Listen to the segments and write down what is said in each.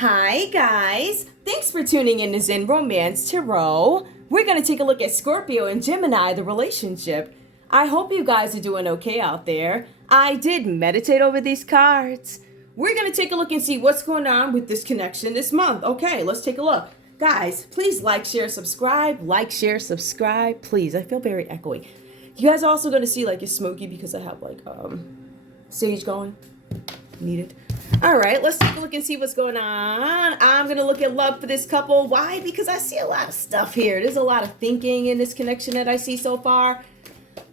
Hi, guys. Thanks for tuning in to Zen Romance Tarot. We're going to take a look at Scorpio and Gemini, the relationship. I hope you guys are doing okay out there. I did meditate over these cards. We're going to take a look and see what's going on with this connection this month. Okay, let's take a look. Guys, please like, share, subscribe. Like, share, subscribe. Please, I feel very echoey. You guys are also going to see like it's smoky because I have like sage going. Needed. All right, let's take a look and see what's going on. I'm going to look at love for this couple. Why? Because I see a lot of stuff here. There's a lot of thinking in this connection that I see so far.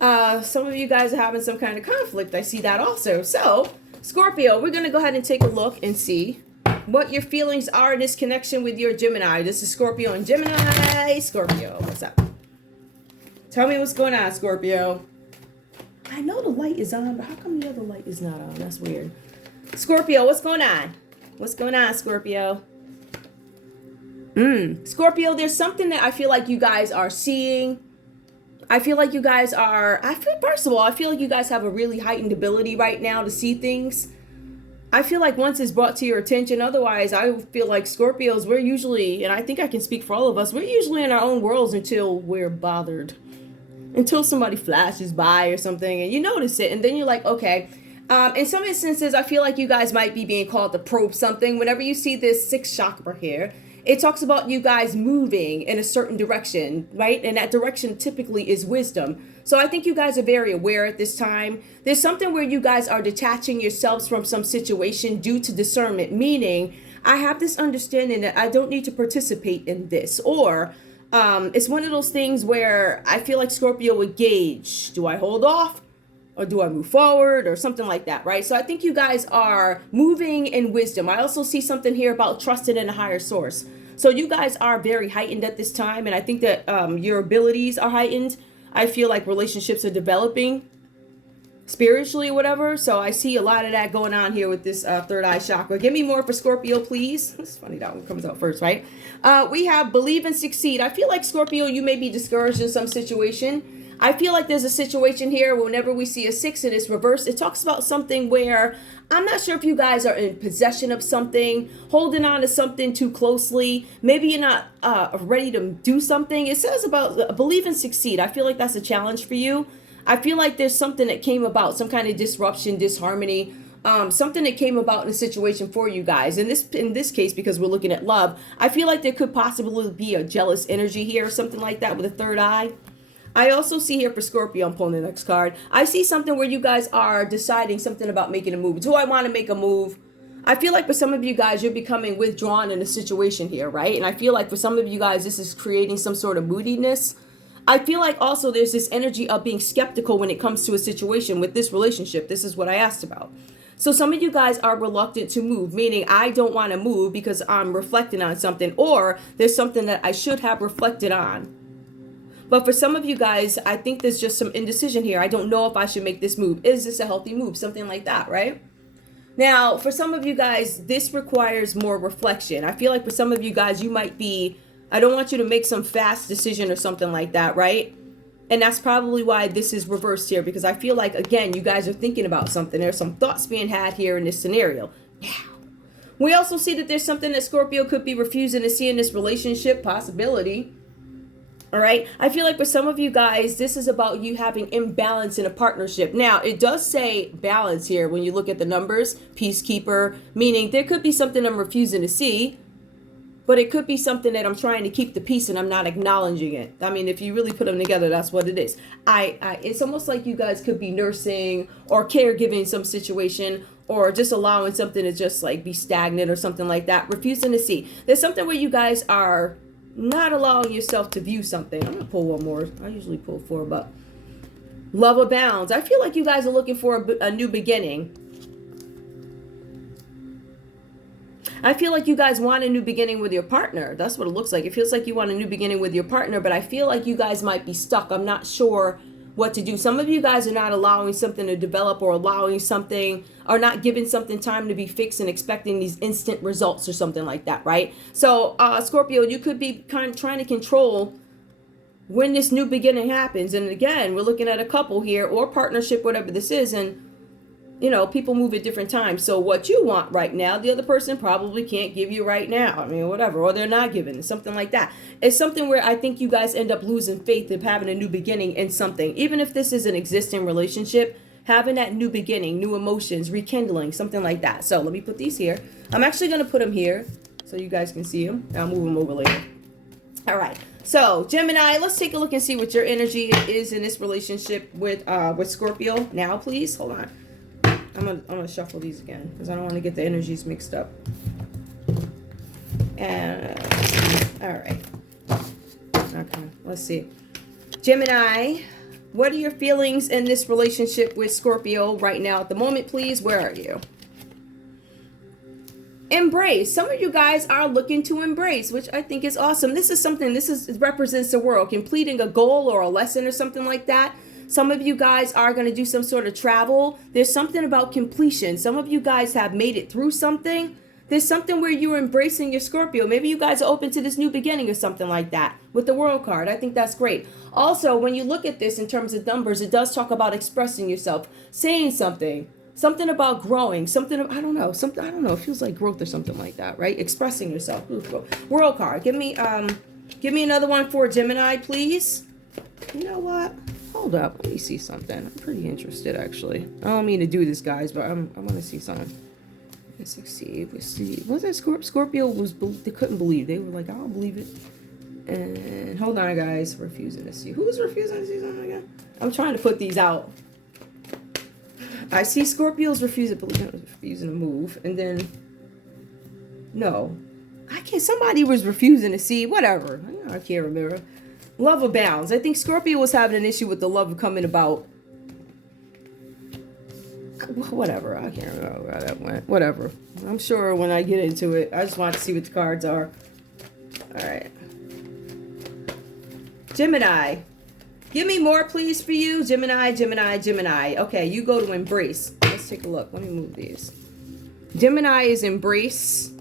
Some of you guys are having some kind of conflict. I see that also. So, Scorpio, we're going to go ahead and take a look and see what your feelings are in this connection with your Gemini. This is Scorpio and Gemini. Scorpio, what's up? Tell me what's going on, Scorpio. I know the light is on, but how come the other light is not on? That's weird. Scorpio, what's going on? What's going on, Scorpio? Scorpio, there's something that I feel like you guys are seeing. I feel like you guys are, first of all, I feel like you guys have a really heightened ability right now to see things. I feel like once it's brought to your attention, otherwise, I feel like Scorpios, we're usually, and I think I can speak for all of us, we're usually in our own worlds until we're bothered. Until somebody flashes by or something and you notice it, and then you're like, okay. In some instances, I feel like you guys might be being called to probe something. Whenever you see this sixth chakra here, it talks about you guys moving in a certain direction, right? And that direction typically is wisdom. So I think you guys are very aware at this time. There's something where you guys are detaching yourselves from some situation due to discernment, meaning I have this understanding that I don't need to participate in this. Or it's one of those things where I feel like Scorpio would gauge, do I hold off? Or do I move forward or something like that, right? So I think you guys are moving in wisdom. I also see something here about trusting in a higher source. So you guys are very heightened at this time. And I think that your abilities are heightened. I feel like relationships are developing spiritually or whatever. So I see a lot of that going on here with this third eye chakra. Give me more for Scorpio, please. It's funny that one comes out first, right? We have believe and succeed. I feel like Scorpio, you may be discouraged in some situation. I feel like there's a situation here where whenever we see a 6 and it's reversed, it talks about something where I'm not sure if you guys are in possession of something, holding on to something too closely. Maybe you're not ready to do something. It says about believe and succeed. I feel like that's a challenge for you. I feel like there's something that came about, some kind of disruption, disharmony, something that came about in a situation for you guys. In this case, because we're looking at love, I feel like there could possibly be a jealous energy here or something like that with a third eye. I also see here for Scorpio, I'm pulling the next card. I see something where you guys are deciding something about making a move. Do I want to make a move? I feel like for some of you guys, you're becoming withdrawn in a situation here, right? And I feel like for some of you guys, this is creating some sort of moodiness. I feel like also there's this energy of being skeptical when it comes to a situation with this relationship. This is what I asked about. So some of you guys are reluctant to move, meaning I don't want to move because I'm reflecting on something, or there's something that I should have reflected on. But for some of you guys, I think there's just some indecision here. I don't know if I should make this move. Is this a healthy move? Something like that, right? Now, for some of you guys, this requires more reflection. I feel like for some of you guys, you might be, I don't want you to make some fast decision or something like that, right? And that's probably why this is reversed here, because I feel like, again, you guys are thinking about something. There's some thoughts being had here in this scenario. Now, we also see that there's something that Scorpio could be refusing to see in this relationship, possibility. All right. I feel like for some of you guys, this is about you having imbalance in a partnership. Now, it does say balance here when you look at the numbers, peacekeeper, meaning there could be something I'm refusing to see, but it could be something that I'm trying to keep the peace and I'm not acknowledging it. I mean, if you really put them together, that's what it is. It's almost like you guys could be nursing or caregiving some situation, or just allowing something to just like be stagnant or something like that. Refusing to see. There's something where you guys are not allowing yourself to view something. I'm gonna pull one more. I usually pull 4, but love abounds. I feel like you guys are looking for a new beginning. I feel like you guys want a new beginning with your partner. That's what it looks like. It feels like you want a new beginning with your partner, but I feel like you guys might be stuck. I'm not sure what to do. Some of you guys are not allowing something to develop, or allowing something, or not giving something time to be fixed and expecting these instant results or something like that, right? So Scorpio, you could be kind of trying to control when this new beginning happens. And again, we're looking at a couple here or partnership, whatever this is, and you know, people move at different times. So what you want right now, the other person probably can't give you right now. I mean, whatever, or they're not giving it, something like that. It's something where I think you guys end up losing faith of having a new beginning in something. Even if this is an existing relationship, having that new beginning, new emotions, rekindling, something like that. So let me put these here. I'm actually going to put them here so you guys can see them. I'll move them over later. All right. So Gemini, let's take a look and see what your energy is in this relationship with Scorpio. Now, please hold on. I'm gonna shuffle these again because I don't want to get the energies mixed up. And all right. Okay. Let's see. Gemini, what are your feelings in this relationship with Scorpio right now at the moment, please? Where are you? Embrace. Some of you guys are looking to embrace, which I think is awesome. This is something, it represents the world, completing a goal or a lesson or something like that. Some of you guys are going to do some sort of travel. There's something about completion. Some of you guys have made it through something. There's something where you're embracing your Scorpio. Maybe you guys are open to this new beginning or something like that with the World card. I think that's great. Also, when you look at this in terms of numbers, it does talk about expressing yourself, saying something about growing, something, I don't know, it feels like growth or something like that, right? Expressing yourself. World card. Give me another one for Gemini, please. You know what? Hold up. Let me see something. I'm pretty interested, actually. I don't mean to do this, guys, but I'm going to see something. Let's see. Was that Scorpio they couldn't believe. They were like, I don't believe it. And hold on, guys. Refusing to see. Who's refusing to see something again? I'm trying to put these out. I see Scorpios refusing to move. And then, no. Somebody was refusing to see. Whatever. I can't remember. Love abounds. I think Scorpio was having an issue with the love coming about. Whatever. I can't remember where that went. Whatever. I'm sure when I get into it. I just want to see what the cards are. All right. Gemini. Give me more, please, for you. Gemini. Okay, you go to embrace. Let's take a look. Let me move these. Gemini is embrace.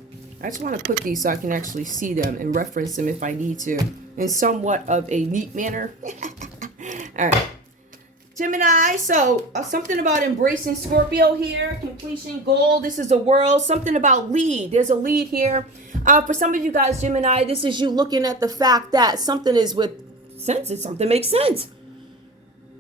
I just want to put these so I can actually see them and reference them if I need to in somewhat of a neat manner. All right. Gemini, so something about embracing Scorpio here, completion, goal. This is the world. Something about lead. There's a lead here. For some of you guys, Gemini, this is you looking at the fact that something is with sense. Something makes sense.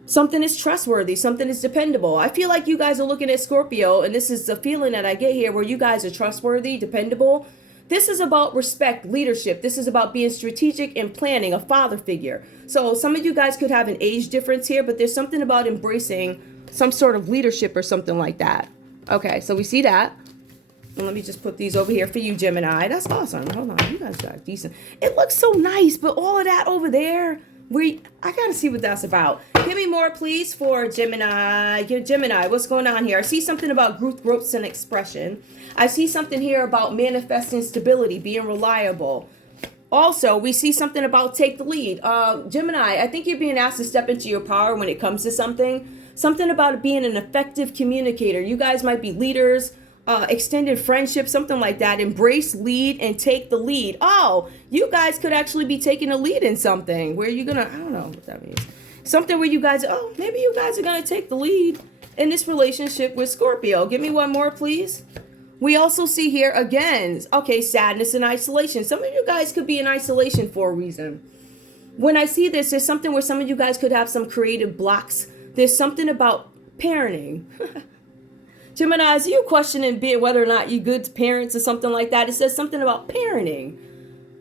Something is trustworthy. Something is dependable. I feel like you guys are looking at Scorpio, and this is the feeling that I get here where you guys are trustworthy, dependable. This is about respect, leadership. This is about being strategic and planning, a father figure. So some of you guys could have an age difference here, but there's something about embracing some sort of leadership or something like that. Okay, so we see that. And let me just put these over here for you, Gemini. That's awesome. Hold on, you guys got decent. It looks so nice, but all of that over there, I gotta see what that's about. Give me more, please, for Gemini. Gemini, what's going on here? I see something about growth and expression. I see something here about manifesting stability, being reliable. Also, we see something about take the lead. Gemini, I think you're being asked to step into your power when it comes to something. Something about being an effective communicator. You guys might be leaders, extended friendship, something like that. Embrace, lead, and take the lead. Oh, you guys could actually be taking a lead in something where you're gonna, I don't know what that means. Something where you guys, maybe you guys are gonna take the lead in this relationship with Scorpio. Give me one more, please. We also see here again, okay, sadness and isolation. Some of you guys could be in isolation for a reason. When I see this, there's something where some of you guys could have some creative blocks. There's something about parenting. Gemini, is you questioning whether or not you're good parents or something like that? It says something about parenting.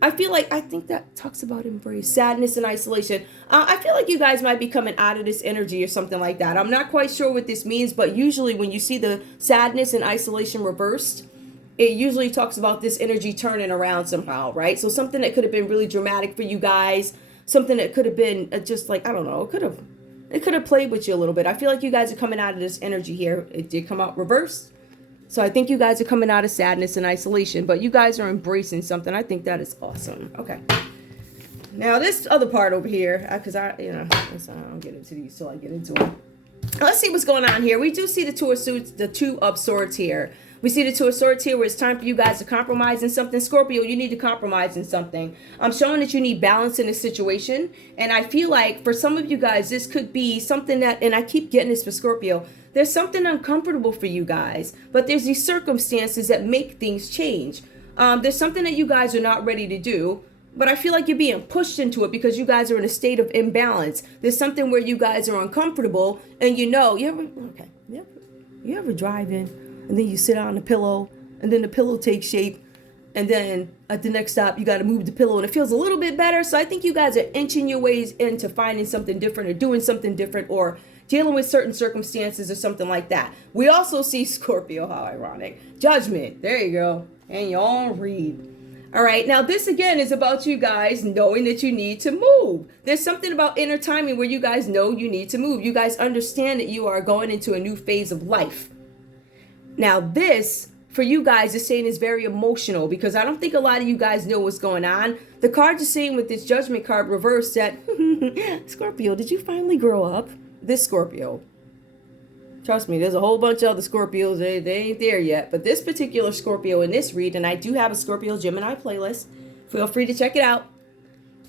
I think that talks about embrace, sadness and isolation. I feel like you guys might be coming out of this energy or something like that. I'm not quite sure what this means, but usually when you see the sadness and isolation reversed, it usually talks about this energy turning around somehow, right? So something that could have been really dramatic for you guys, something that could have been just like, I don't know, it could have played with you a little bit. I feel like you guys are coming out of this energy here. It did come out reversed. So I think you guys are coming out of sadness and isolation, but you guys are embracing something. I think that is awesome. Okay. Now this other part over here, because I don't get into these till I get into them. Let's see what's going on here. We do see the Two of Swords here. We see the Two of Swords here where it's time for you guys to compromise in something. Scorpio, you need to compromise in something. I'm showing that you need balance in a situation. And I feel like for some of you guys, this could be something that, and I keep getting this for Scorpio, There's something uncomfortable for you guys, but there's these circumstances that make things change. There's something that you guys are not ready to do, but I feel like you're being pushed into it because you guys are in a state of imbalance. There's something where you guys are uncomfortable, and you ever drive in and then you sit on the pillow and then the pillow takes shape, and then at the next stop you got to move the pillow and it feels a little bit better. So I think you guys are inching your ways into finding something different or doing something different or dealing with certain circumstances or something like that. We also see Scorpio, how ironic, Judgment. There you go. And you all read. All right, now this again is about you guys knowing that you need to move. There's something about inner timing where you guys know you need to move. You guys understand that you are going into a new phase of life. Now this, for you guys, is saying is very emotional because I don't think a lot of you guys know what's going on. The cards are saying with this Judgment card reversed that, Scorpio, did you finally grow up? This Scorpio. Trust me, there's a whole bunch of other Scorpios. They ain't there yet. But this particular Scorpio in this read, and I do have a Scorpio Gemini playlist. Feel free to check it out.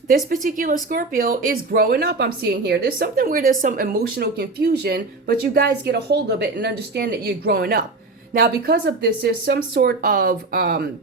This particular Scorpio is growing up, I'm seeing here. There's something where there's some emotional confusion, but you guys get a hold of it and understand that you're growing up. Now, because of this, there's some sort of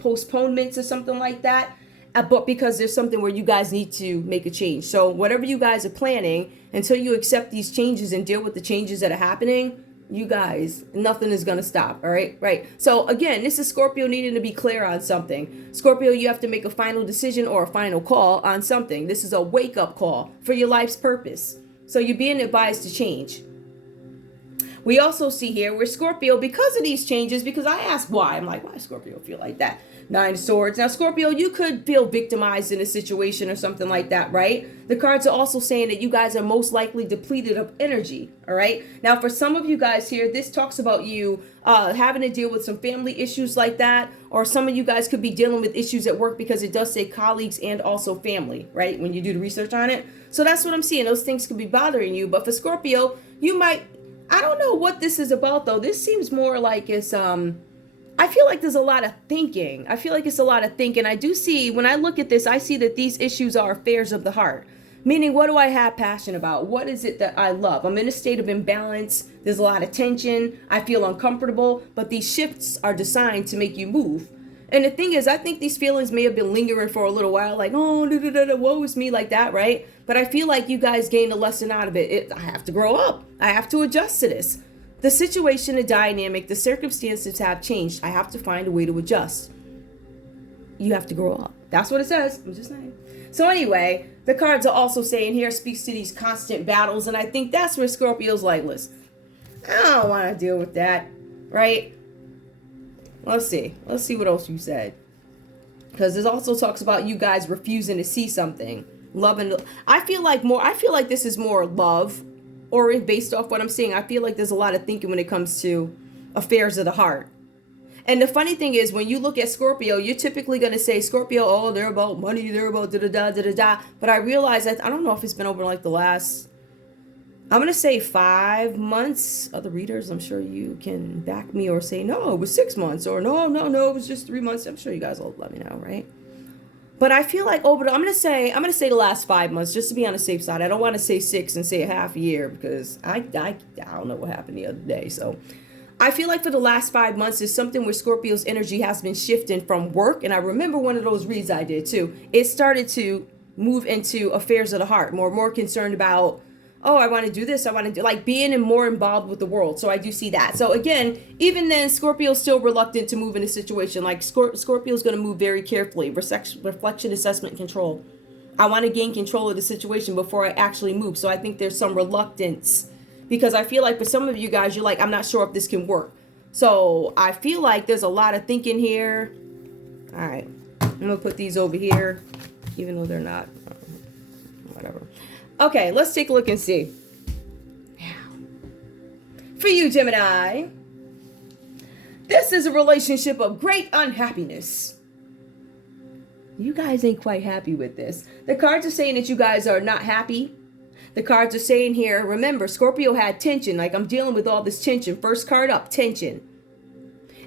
postponements or something like that. But because there's something where you guys need to make a change. So whatever you guys are planning, until you accept these changes and deal with the changes that are happening, you guys, nothing is going to stop. All right. Right. So again, this is Scorpio needing to be clear on something. Scorpio, you have to make a final decision or a final call on something. This is a wake up call for your life's purpose. So you're being advised to change. We also see here where Scorpio, because of these changes, because I asked why, I'm like, why does Scorpio feel like that? 9 of Swords. Now, Scorpio, you could feel victimized in a situation or something like that, right? The cards are also saying that you guys are most likely depleted of energy, all right? Now, for some of you guys here, this talks about you having to deal with some family issues like that, or some of you guys could be dealing with issues at work because it does say colleagues and also family, right? When you do the research on it. So that's what I'm seeing. Those things could be bothering you. But for Scorpio, you might, I don't know what this is about, though. This seems more like it's, I feel like there's a lot of thinking. I feel like it's a lot of thinking. I do see, when I look at this, I see that these issues are affairs of the heart. Meaning, what do I have passion about? What is it that I love? I'm in a state of imbalance. There's a lot of tension. I feel uncomfortable. But these shifts are designed to make you move. And the thing is, I think these feelings may have been lingering for a little while. Like, oh, woe is me, like that, right? But I feel like you guys gained a lesson out of it. I have to grow up. I have to adjust to this. The situation, the dynamic, the circumstances have changed. I have to find a way to adjust. You have to grow up. That's what it says. I'm just saying. So anyway, the cards are also saying here speaks to these constant battles. And I think that's where Scorpio's like, listen, I don't want to deal with that. Right? Let's see. Let's see what else you said. Because this also talks about you guys refusing to see something. Love and I feel like this is more love. Or based off what I'm seeing, I feel like there's a lot of thinking when it comes to affairs of the heart. And the funny thing is, when you look at Scorpio, you're typically going to say, Scorpio, oh, they're about money, they're about da-da-da, da-da-da. But I realize that, I don't know if it's been over like the last, I'm going to say 5 months. Other readers, I'm sure you can back me or say, no, it was 6 months. Or no, it was just 3 months. I'm sure you guys will let me know, right? But I feel like I'm gonna say the last 5 months, just to be on the safe side. I don't want to say 6 and say a half a year because I don't know what happened the other day. So I feel like for the last 5 months is something where Scorpio's energy has been shifting from work. And I remember one of those reads I did too. It started to move into affairs of the heart, more concerned about, oh, I want to do this. I want to do, like, being more involved with the world. So I do see that. So again, even then, Scorpio's still reluctant to move in a situation. Like Scorpio's going to move very carefully. Reflection, assessment, control. I want to gain control of the situation before I actually move. So I think there's some reluctance because I feel like for some of you guys, you're like, I'm not sure if this can work. So I feel like there's a lot of thinking here. All right. I'm going to put these over here, even though they're not. Whatever. Okay, let's take a look and see. For you, Gemini, this is a relationship of great unhappiness. You guys ain't quite happy with this. The cards are saying that you guys are not happy. The cards are saying here, remember, Scorpio had tension. Like, I'm dealing with all this tension. First card up, tension.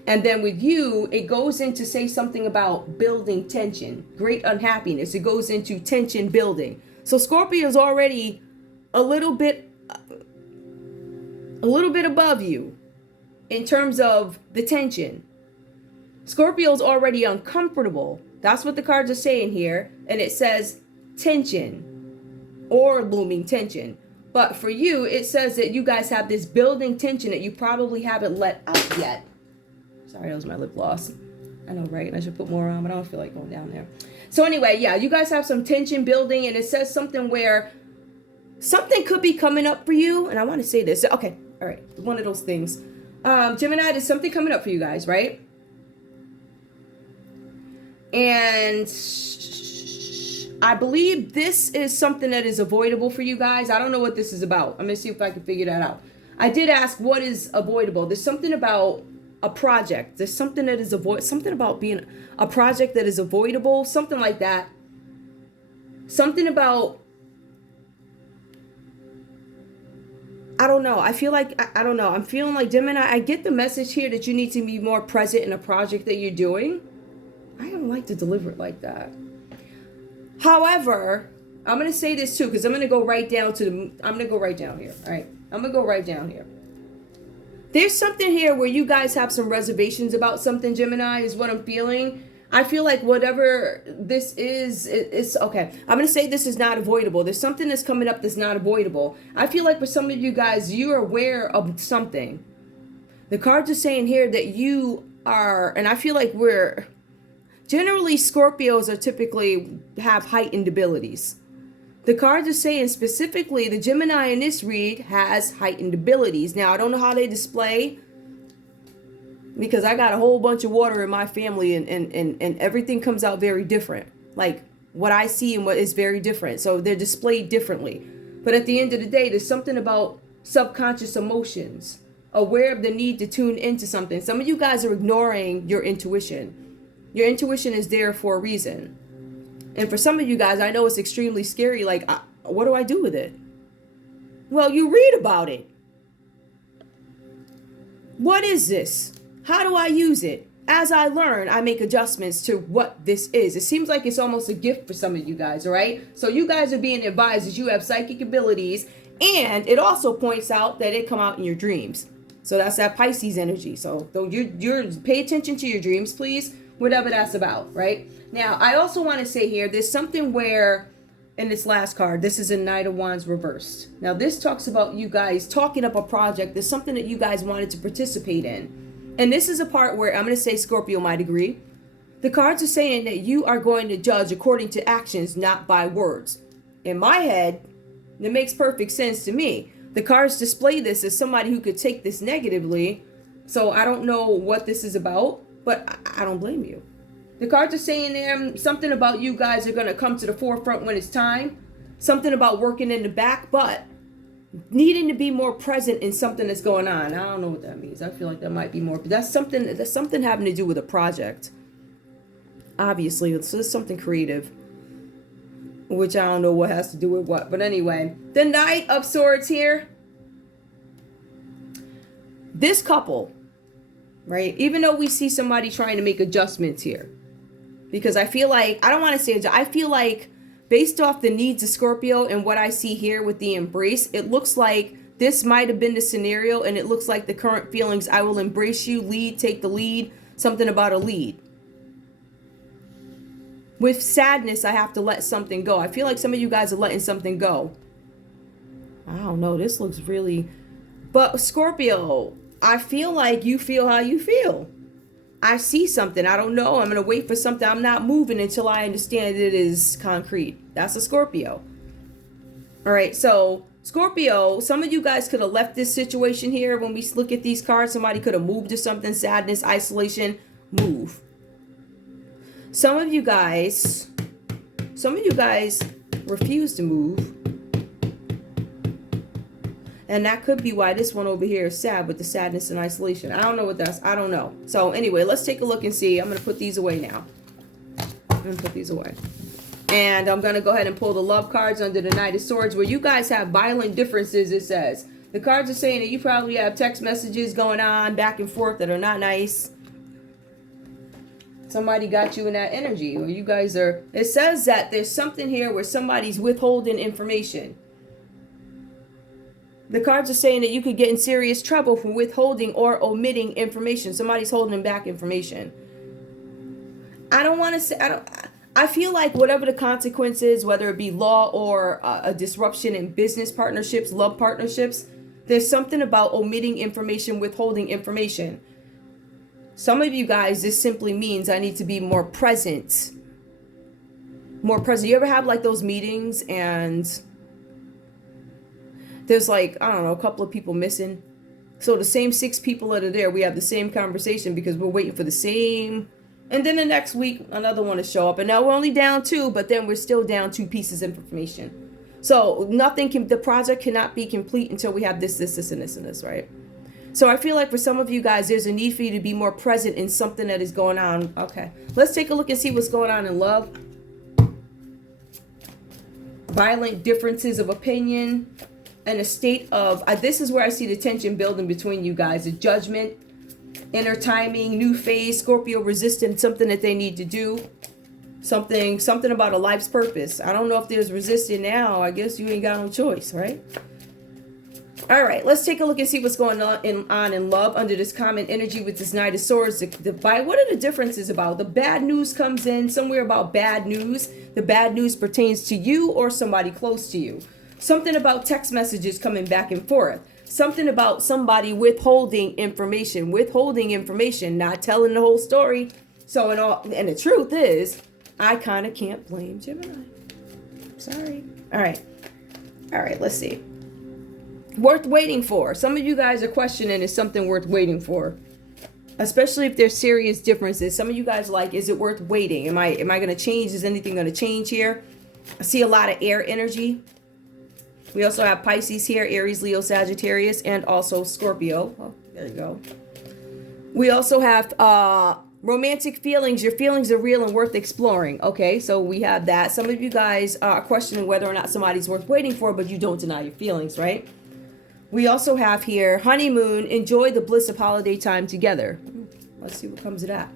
And then with you, it goes into say something about building tension. Great unhappiness. It goes into tension building. So Scorpio is already a little bit a little bit above you in terms of the tension. Scorpio's already uncomfortable. That's what the cards are saying here. And it says tension or looming tension. But for you, it says that you guys have this building tension that you probably haven't let out yet. Sorry, that was my lip gloss. I know, right? I should put more on, but I don't feel like going down there. So anyway, yeah, you guys have some tension building, and it says something where something could be coming up for you. And I want to say this. Okay, all right. One of those things. Gemini, there's something coming up for you guys, right? And I believe this is something that is avoidable for you guys. I don't know what this is about. I'm going to see if I can figure that out. I did ask what is avoidable. There's something about a project. There's something that is something about being a project that is avoidable. Something like that. Something about, I don't know. I feel like, I don't know. I'm feeling like Gemini, I get the message here that you need to be more present in a project that you're doing. I don't like to deliver it like that. However, I'm going to say this too, because I'm going to go right down to I'm going to go right down here. All right. I'm going to go right down here. There's something here where you guys have some reservations about something, Gemini, is what I'm feeling. I feel like whatever this is, it's okay. I'm going to say this is not avoidable. There's something that's coming up that's not avoidable. I feel like for some of you guys, you're aware of something. The cards are saying here that you are, and I feel like we're, generally, Scorpios are typically have heightened abilities. The cards are saying specifically the Gemini in this read has heightened abilities. Now, I don't know how they display because I got a whole bunch of water in my family and everything comes out very different. Like what I see and what is very different. So they're displayed differently. But at the end of the day, there's something about subconscious emotions, aware of the need to tune into something. Some of you guys are ignoring your intuition. Your intuition is there for a reason. And for some of you guys, I know it's extremely scary. Like, what do I do with it? Well, you read about it. What is this? How do I use it? As I learn, I make adjustments to what this is. It seems like it's almost a gift for some of you guys, all right? So you guys are being advised that you have psychic abilities. And it also points out that it come out in your dreams. So that's that Pisces energy. So you're pay attention to your dreams, please. Whatever that's about, right? Now, I also want to say here, there's something where, in this last card, this is a Knight of Wands reversed. Now, this talks about you guys talking up a project. There's something that you guys wanted to participate in. And this is a part where I'm going to say Scorpio might agree. The cards are saying that you are going to judge according to actions, not by words. In my head, it makes perfect sense to me. The cards display this as somebody who could take this negatively. So I don't know what this is about. But I don't blame you. The cards are saying there something about you guys are going to come to the forefront when it's time. Something about working in the back, but needing to be more present in something that's going on. I don't know what that means. I feel like that might be more. But that's something having to do with a project. Obviously, so it's something creative. Which I don't know what has to do with what. But anyway, the Knight of Swords here. This couple, right? Even though we see somebody trying to make adjustments here. Because I feel like, I don't want to say, I feel like based off the needs of Scorpio and what I see here with the embrace, it looks like this might have been the scenario and it looks like the current feelings, I will embrace you, lead, take the lead, something about a lead. With sadness, I have to let something go. I feel like some of you guys are letting something go. I don't know, this looks really, but Scorpio, I feel like you feel how you feel. I see something. I don't know. I'm going to wait for something. I'm not moving until I understand it is concrete. That's a Scorpio. All right. So Scorpio, some of you guys could have left this situation here. When we look at these cards, somebody could have moved to something. Sadness, isolation, move. Some of you guys refuse to move. And that could be why this one over here is sad with the sadness and isolation. I don't know what that's. I don't know. So anyway, let's take a look and see. I'm going to put these away now. I'm going to put these away. And I'm going to go ahead and pull the love cards under the Knight of Swords where you guys have violent differences, it says. The cards are saying that you probably have text messages going on back and forth that are not nice. Somebody got you in that energy. Or you guys are. It says that there's something here where somebody's withholding information. The cards are saying that you could get in serious trouble for withholding or omitting information. Somebody's holding back information. I don't want to say, I feel like whatever the consequences, whether it be law or a disruption in business partnerships, love partnerships, there's something about omitting information, withholding information. Some of you guys, this simply means I need to be more present. More present. You ever have like those meetings and there's like, I don't know, a couple of people missing. So the same 6 people that are there, we have the same conversation because we're waiting for the same. And then the next week, another one to show up. And now we're only down 2, but then we're still down 2 pieces of information. So the project cannot be complete until we have this, and this, right? So I feel like for some of you guys, there's a need for you to be more present in something that is going on. Okay, let's take a look and see what's going on in love. Violent differences of opinion. And a state of, this is where I see the tension building between you guys. A judgment, inner timing, new phase, Scorpio resisting something that they need to do. Something about a life's purpose. I don't know if there's resisting now. I guess you ain't got no choice, right? All right, let's take a look and see what's going on in love under this common energy with this Knight of Swords. What are the differences about? The bad news comes in somewhere about bad news. The bad news pertains to you or somebody close to you. Something about text messages coming back and forth. Something about somebody withholding information, not telling the whole story. So and the truth is, I kind of can't blame Gemini. Sorry. All right, let's see. Worth waiting for. Some of you guys are questioning, is something worth waiting for? Especially if there's serious differences. Some of you guys are like, is it worth waiting? Am I going to change? Is anything going to change here? I see a lot of air energy. We also have Pisces here, Aries, Leo, Sagittarius, and also Scorpio. Oh, there you go. We also have romantic feelings. Your feelings are real and worth exploring. Okay, so we have that. Some of you guys are questioning whether or not somebody's worth waiting for, but you don't deny your feelings, right? We also have here honeymoon. Enjoy the bliss of holiday time together. Let's see what comes of that.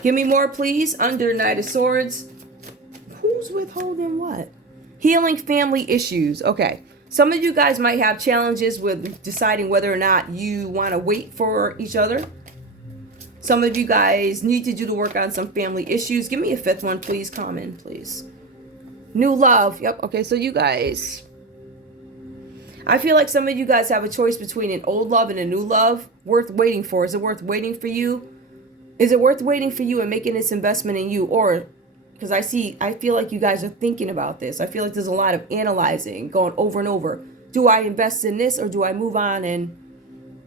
Give me more, please. Under Knight of Swords. Who's withholding what? Healing family issues. Okay. Some of you guys might have challenges with deciding whether or not you want to wait for each other. Some of you guys need to do the work on some family issues. Give me a 5th one, please. Common, please. New love. Yep. Okay, so you guys, I feel like some of you guys have a choice between an old love and a new love. Worth waiting for. Is it worth waiting for you? Is it worth waiting for you and making this investment in you? Or, because I feel like you guys are thinking about this. I feel like there's a lot of analyzing going over and over. Do I invest in this or do I move on and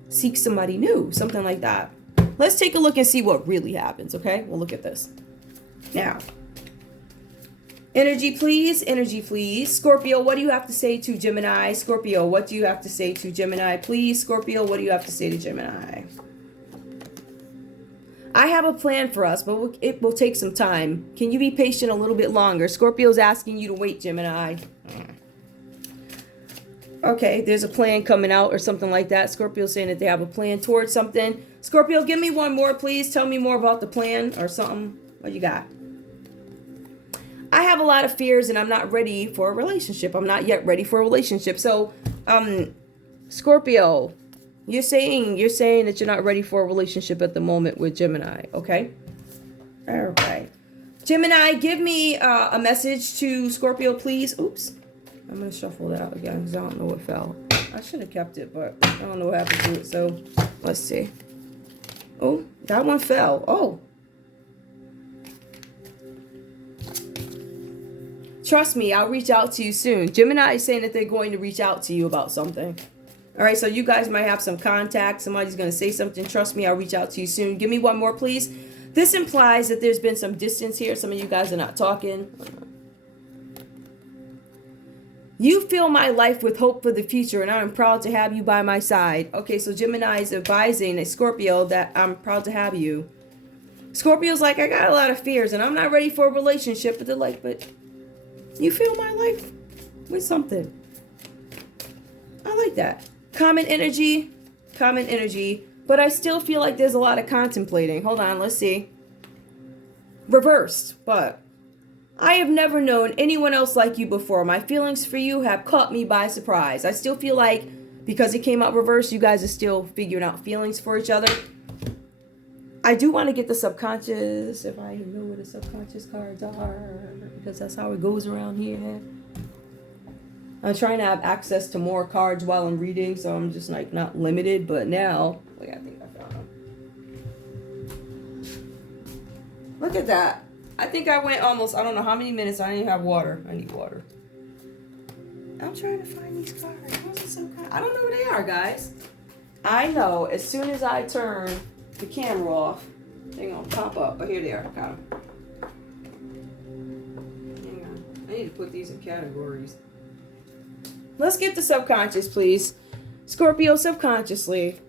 seek somebody new? Something like that. Let's take a look and see what really happens, okay? We'll look at this. Now, energy, please. Energy, please. Scorpio, what do you have to say to Gemini? Scorpio, what do you have to say to Gemini? Please, Scorpio, what do you have to say to Gemini? I have a plan for us, but it will take some time. Can you be patient a little bit longer? Scorpio's asking you to wait, Gemini. Okay, there's a plan coming out or something like that. Scorpio's saying that they have a plan towards something. Scorpio, give me one more, please. Tell me more about the plan or something. What you got? I have a lot of fears and I'm not ready for a relationship. I'm not yet ready for a relationship. So, Scorpio, you're saying that you're not ready for a relationship at the moment with Gemini, okay? All right. Gemini, give me a message to Scorpio, please. Oops. I'm going to shuffle that out again because I don't know what fell. I should have kept it, but I don't know what happened to it. So, let's see. Oh, that one fell. Oh. Trust me, I'll reach out to you soon. Gemini is saying that they're going to reach out to you about something. All right, so you guys might have some contact. Somebody's going to say something. Trust me, I'll reach out to you soon. Give me one more, please. This implies that there's been some distance here. Some of you guys are not talking. You fill my life with hope for the future, and I'm proud to have you by my side. Okay, so Gemini is advising a Scorpio that I'm proud to have you. Scorpio's like, I got a lot of fears, and I'm not ready for a relationship. But they're like, but you fill my life with something. I like that. Common energy, but I still feel like there's a lot of contemplating. Hold on, let's see. Reversed, but I have never known anyone else like you before. My feelings for you have caught me by surprise. I still feel like Because it came out reversed, you guys are still figuring out feelings for each other. I do want to get the subconscious, if I know where the subconscious cards are, because that's how it goes around here. I'm trying to have access to more cards while I'm reading, so I'm just like not limited, but now, look, I think I found them. Look at that. I think I went almost, I don't know how many minutes. I didn't have water. I need water. I'm trying to find these cards. I don't know where they are, guys. I know as soon as I turn the camera off, they're going to pop up. But here they are. Got them. Hang on. I need to put these in categories. Let's get the subconscious, please. Scorpio, subconsciously.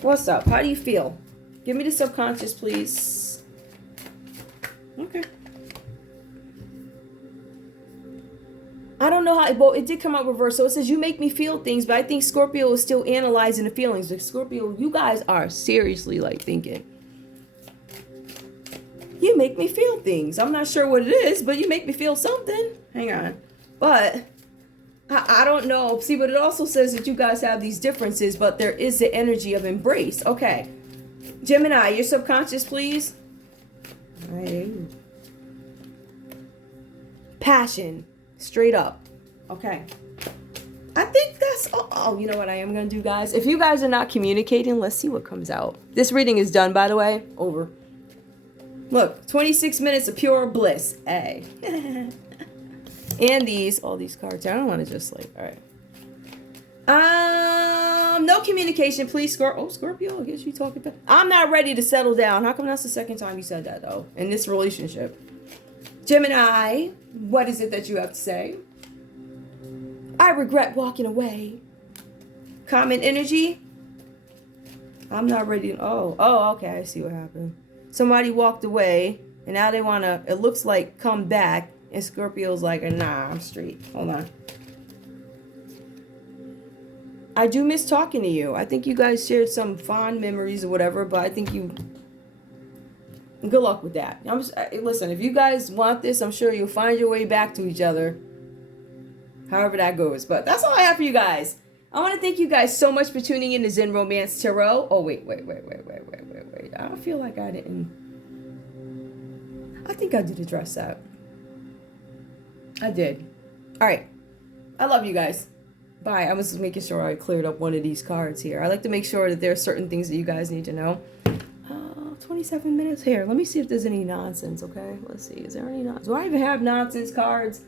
What's up? How do you feel? Give me the subconscious, please. Okay. I don't know how, well, it did come out reverse. So it says, you make me feel things, but I think Scorpio is still analyzing the feelings. Like, Scorpio, you guys are seriously, like, thinking. You make me feel things. I'm not sure what it is, but you make me feel something. Hang on. But I don't know. See, but it also says that you guys have these differences, but there is the energy of embrace. Okay. Gemini, your subconscious, please. Right. Passion. Straight up. Okay. I think that's oh, you know what I am going to do, guys? If you guys are not communicating, let's see what comes out. This reading is done, by the way. Over. Look, 26 minutes of pure bliss. Hey. And all these cards. I don't want to just like, all right. No communication, please. Scorpio, I guess you talking about. I'm not ready to settle down. How come that's the second time you said that, though, in this relationship? Gemini, what is it that you have to say? I regret walking away. Common energy. I'm not ready. Oh, okay. I see what happened. Somebody walked away, and now they want to, it looks like, come back. And Scorpio's like, nah, I'm straight. Hold on. I do miss talking to you. I think you guys shared some fond memories or whatever, but I think you... Good luck with that. Listen, if you guys want this, I'm sure you'll find your way back to each other. However that goes. But that's all I have for you guys. I want to thank you guys so much for tuning in to Zen Romance Tarot. Oh, wait. I don't feel like I didn't... I think I did address that. I did. All right. I love you guys. Bye. I was just making sure I cleared up one of these cards here. I like to make sure that there are certain things that you guys need to know. 27 minutes here. Let me see if there's any nonsense, okay? Let's see. Is there any nonsense? Do I even have nonsense cards?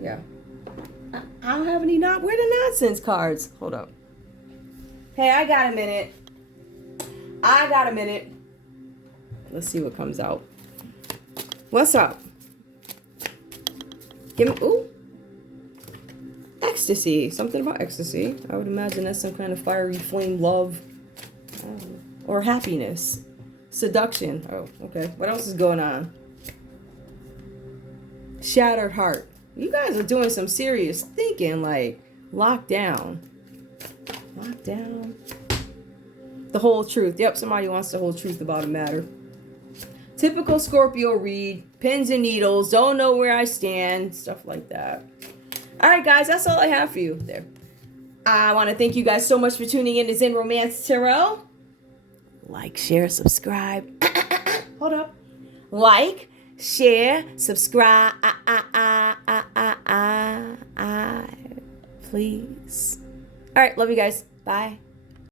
Yeah. I don't have any where are the nonsense cards? Hold up. Hey, I got a minute. Let's see what comes out. What's up? Give me, ooh. Ecstasy. Something about ecstasy. I would imagine that's some kind of fiery flame love. I don't know. Or happiness. Seduction. Oh, okay. What else is going on? Shattered heart. You guys are doing some serious thinking, like lockdown. Lockdown. The whole truth. Yep, somebody wants the whole truth about a matter. Typical Scorpio read. Pins and needles. Don't know where I stand. Stuff like that. All right, guys. That's all I have for you there. I want to thank you guys so much for tuning in to Zen Romance Tarot. Like, share, subscribe. Hold up. Like, share, subscribe. Please. All right. Love you guys. Bye.